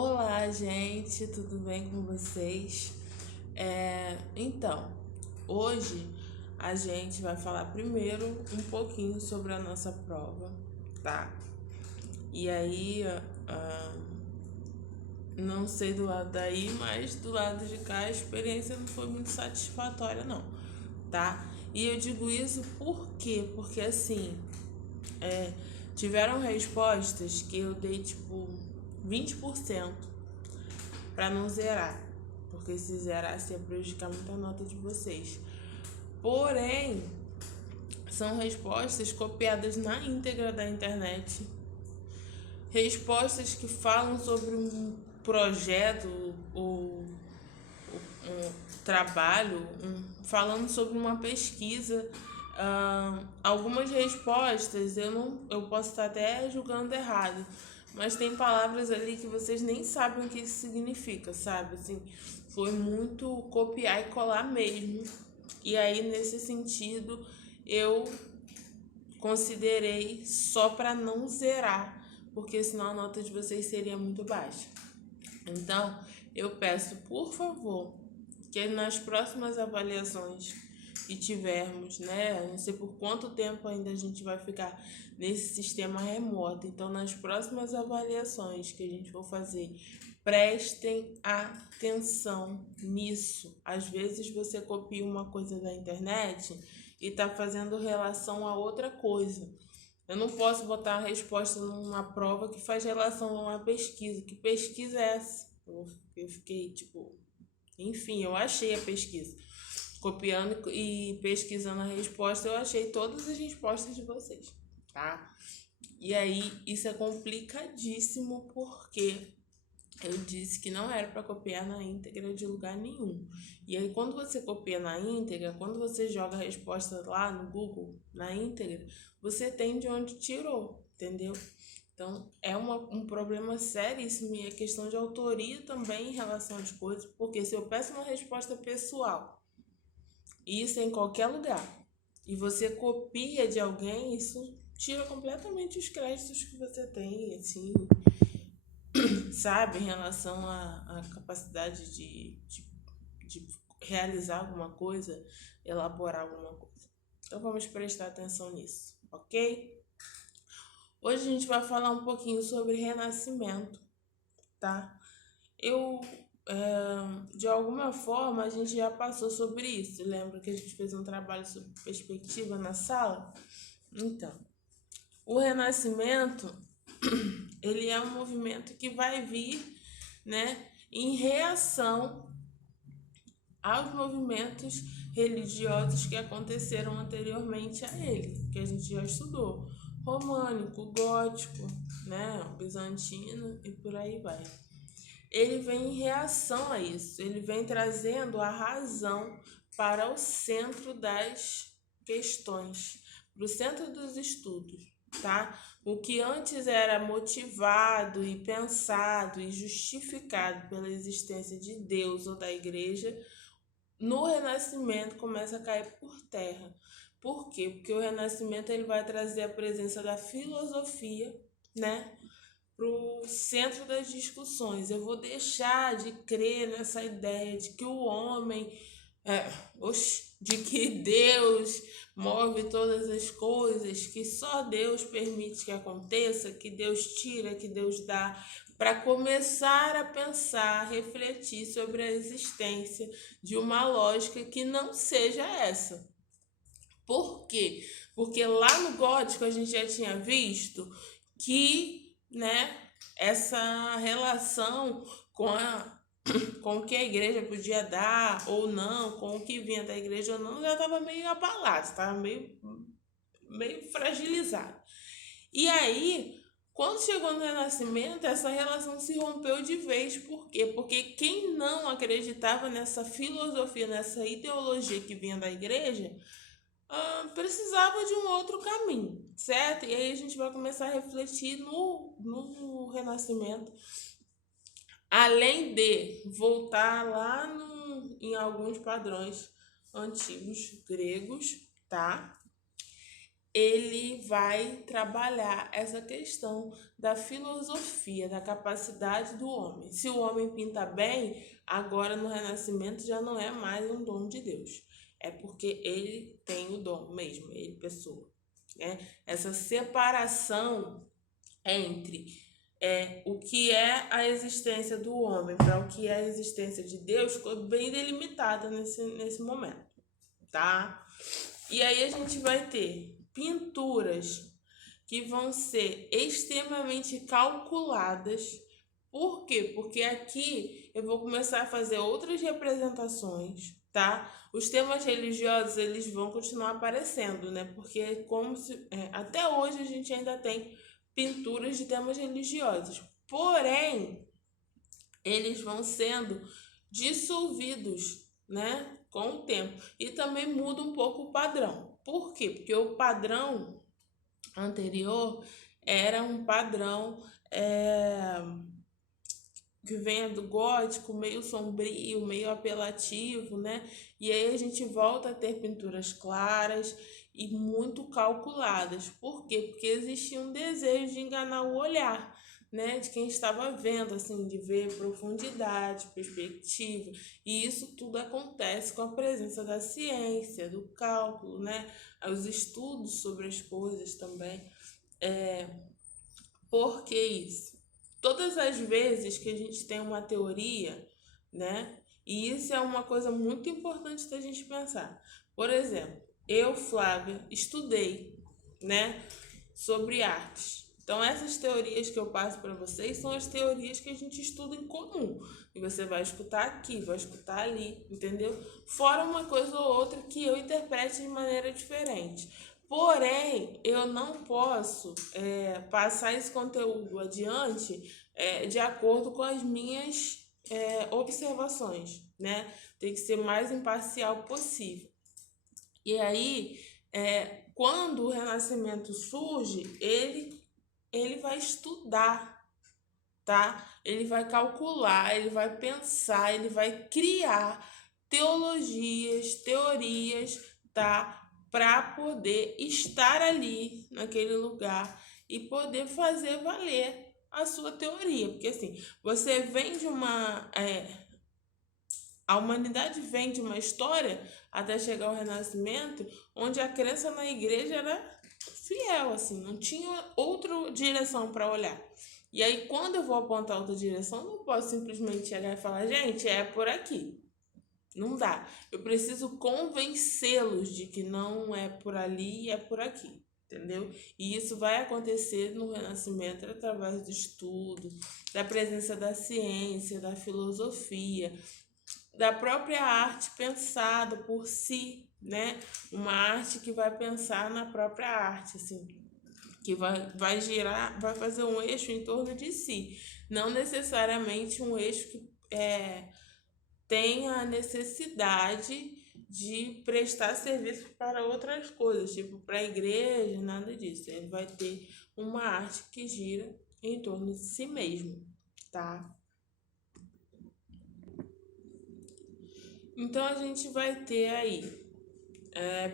Olá, gente, tudo bem com vocês? Então, hoje a gente vai falar primeiro um pouquinho sobre a nossa prova, tá? E aí, não sei do lado daí, mas do lado de cá a experiência não foi muito satisfatória, não, tá? E eu digo isso por quê? Porque assim, é, tiveram respostas que eu dei tipo 20% para não zerar, porque se zerasse ia prejudicar muito a nota de vocês. Porém, são respostas copiadas na íntegra da internet, respostas que falam sobre um projeto ou um trabalho, falando sobre uma pesquisa. Algumas respostas eu posso estar até julgando errado, mas tem palavras ali que vocês nem sabem o que isso significa, sabe? Assim, foi muito copiar e colar mesmo. E aí, nesse sentido, eu considerei só para não zerar, porque senão a nota de vocês seria muito baixa. Então, eu peço, por favor, que nas próximas avaliações que tivermos, né? Não sei por quanto tempo ainda a gente vai ficar nesse sistema remoto. Então, nas próximas avaliações que a gente for fazer, prestem atenção nisso. Às vezes você copia uma coisa da internet e está fazendo relação a outra coisa. Eu não posso botar a resposta numa prova que faz relação a uma pesquisa. Que pesquisa é essa? Eu fiquei tipo. Enfim, eu achei a pesquisa. Copiando e pesquisando a resposta, eu achei todas as respostas de vocês, tá? E aí, isso é complicadíssimo porque eu disse que não era para copiar na íntegra de lugar nenhum. E aí, quando você copia na íntegra, quando você joga a resposta lá no Google na íntegra, você tem de onde tirou, entendeu? Então, é um problema seríssimo e é questão de autoria também em relação às coisas, porque se eu peço uma resposta pessoal, isso é em qualquer lugar, e você copia de alguém, isso tira completamente os créditos que você tem, assim, sabe, em relação à capacidade de realizar alguma coisa, elaborar alguma coisa. Então, vamos prestar atenção nisso, ok? Hoje a gente vai falar um pouquinho sobre renascimento, tá? Eu, de alguma forma, a gente já passou sobre isso. Lembra que a gente fez um trabalho sobre perspectiva na sala? Então, o renascimento, ele é um movimento que vai vir, né, em reação aos movimentos religiosos que aconteceram anteriormente a ele, que a gente já estudou. Românico, gótico, né, bizantino e por aí vai. Ele vem em reação a isso, ele vem trazendo a razão para o centro das questões, para o centro dos estudos, tá? O que antes era motivado e pensado e justificado pela existência de Deus ou da igreja, no Renascimento começa a cair por terra. Por quê? Porque o Renascimento ele vai trazer a presença da filosofia, né, para o centro das discussões. Eu vou deixar de crer nessa ideia de que o homem, é, de que Deus move todas as coisas, que só Deus permite que aconteça, que Deus tira, que Deus dá, para começar a pensar, a refletir sobre a existência de uma lógica que não seja essa. Por quê? Porque lá no gótico a gente já tinha visto que, né, essa relação com com o que a igreja podia dar ou não, com o que vinha da igreja ou não, já estava meio abalado, estava meio fragilizado. E aí, quando chegou no Renascimento, essa relação se rompeu de vez. Por quê? Porque quem não acreditava nessa filosofia, nessa ideologia que vinha da igreja, precisava de um outro caminho, certo? E aí a gente vai começar a refletir no Renascimento, além de voltar lá em alguns padrões antigos gregos, tá? ele vai trabalhar essa questão da filosofia, da capacidade do homem. Se o homem pinta bem, agora no Renascimento já não é mais um dom de Deus. É porque ele tem o dom mesmo, ele pessoa. Né? Essa separação entre o que é a existência do homem para o que é a existência de Deus ficou bem delimitada nesse momento, tá? E aí a gente vai ter pinturas que vão ser extremamente calculadas. Por quê? Porque aqui eu vou começar a fazer outras representações, tá? Os temas religiosos, eles vão continuar aparecendo, né? Porque até hoje a gente ainda tem pinturas de temas religiosos. Porém, eles vão sendo dissolvidos, né, com o tempo. E também muda um pouco o padrão. Por quê? Porque o padrão anterior era um padrão que vem do gótico, meio sombrio, meio apelativo, né? E aí a gente volta a ter pinturas claras e muito calculadas. Por quê? Porque existia um desejo de enganar o olhar, né? De quem estava vendo, assim, de ver profundidade, perspectiva. E isso tudo acontece com a presença da ciência, do cálculo, né? Os estudos sobre as coisas também. Por que isso? Todas as vezes que a gente tem uma teoria, né? E isso é uma coisa muito importante da gente pensar. Por exemplo, eu, Flávia, estudei, né, sobre artes. Então, essas teorias que eu passo para vocês são as teorias que a gente estuda em comum. E você vai escutar aqui, vai escutar ali, entendeu? Fora uma coisa ou outra que eu interprete de maneira diferente. Porém, eu não posso passar esse conteúdo adiante de acordo com as minhas observações, né? Tem que ser mais imparcial possível. E aí, quando o Renascimento surge, ele vai estudar, tá? Ele vai calcular, ele vai pensar, ele vai criar teorias, tá? Para poder estar ali naquele lugar e poder fazer valer a sua teoria, porque assim, você vem de a humanidade vem de uma história até chegar ao Renascimento, onde a crença na igreja era fiel, assim, não tinha outra direção para olhar. E aí, quando eu vou apontar outra direção, não posso simplesmente chegar e falar, gente, é por aqui. Não dá. Eu preciso convencê-los de que não é por ali e é por aqui. Entendeu? E isso vai acontecer no Renascimento através do estudo, da presença da ciência, da filosofia, da própria arte pensada por si, né? Uma arte que vai pensar na própria arte, assim, que vai girar, vai fazer um eixo em torno de si, não necessariamente um eixo que tenha a necessidade de prestar serviço para outras coisas, tipo para a igreja, nada disso. Ele vai ter uma arte que gira em torno de si mesmo, tá? Então a gente vai ter aí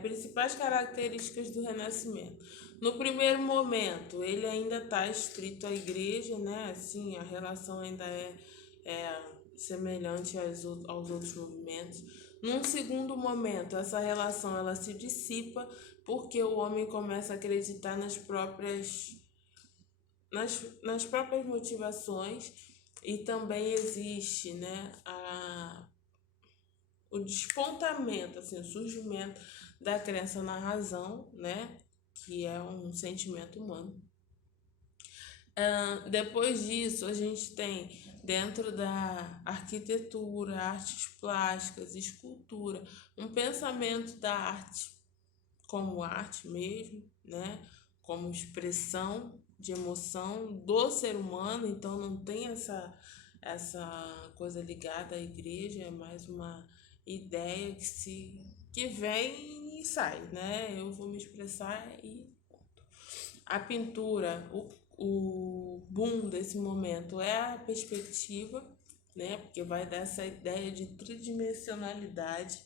principais características do Renascimento. No primeiro momento, ele ainda está estrito à igreja, né? Assim, a relação ainda é semelhante aos outros movimentos. Num segundo momento, essa relação ela se dissipa porque o homem começa a acreditar nas próprias motivações e também existe, né, o despontamento, assim, o surgimento da crença na razão, né, que é um sentimento humano. Depois disso, a gente tem dentro da arquitetura, artes plásticas, escultura, um pensamento da arte como arte mesmo, né, como expressão de emoção do ser humano, então não tem essa coisa ligada à igreja, é mais uma ideia que vem e sai, né? Eu vou me expressar e a pintura, o boom desse momento é a perspectiva, né? Porque vai dar essa ideia de tridimensionalidade.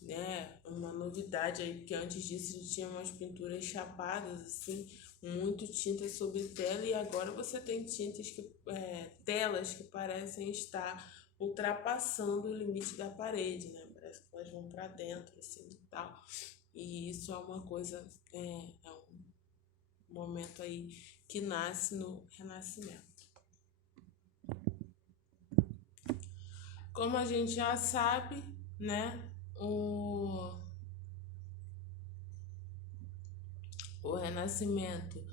né? Uma novidade aí, porque antes disso a gente tinha umas pinturas chapadas, assim, muito tinta sobre tela, e agora você tem telas que parecem estar ultrapassando o limite da parede, né? Parece que elas vão para dentro, assim, e tal. E isso é uma coisa, é um momento aí que nasce no Renascimento. Como a gente já sabe, né? O Renascimento,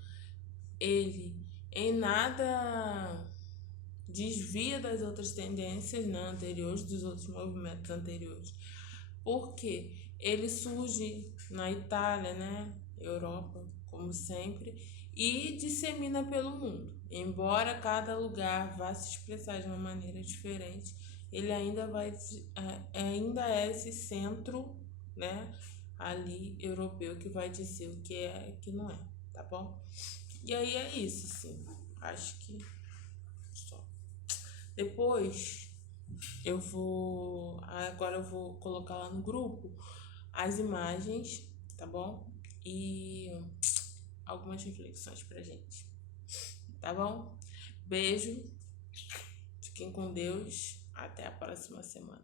ele em nada desvia das outras tendências, né, anteriores, dos outros movimentos anteriores. Porque ele surge na Itália, né, Europa, como sempre, e dissemina pelo mundo. Embora cada lugar vá se expressar de uma maneira diferente, ele ainda é esse centro, né, ali europeu que vai dizer o que é e o que não é, tá bom? E aí é isso, sim. Acho que só. Depois agora eu vou colocar lá no grupo as imagens, tá bom? E algumas reflexões pra gente, tá bom? Beijo, fiquem com Deus, até a próxima semana.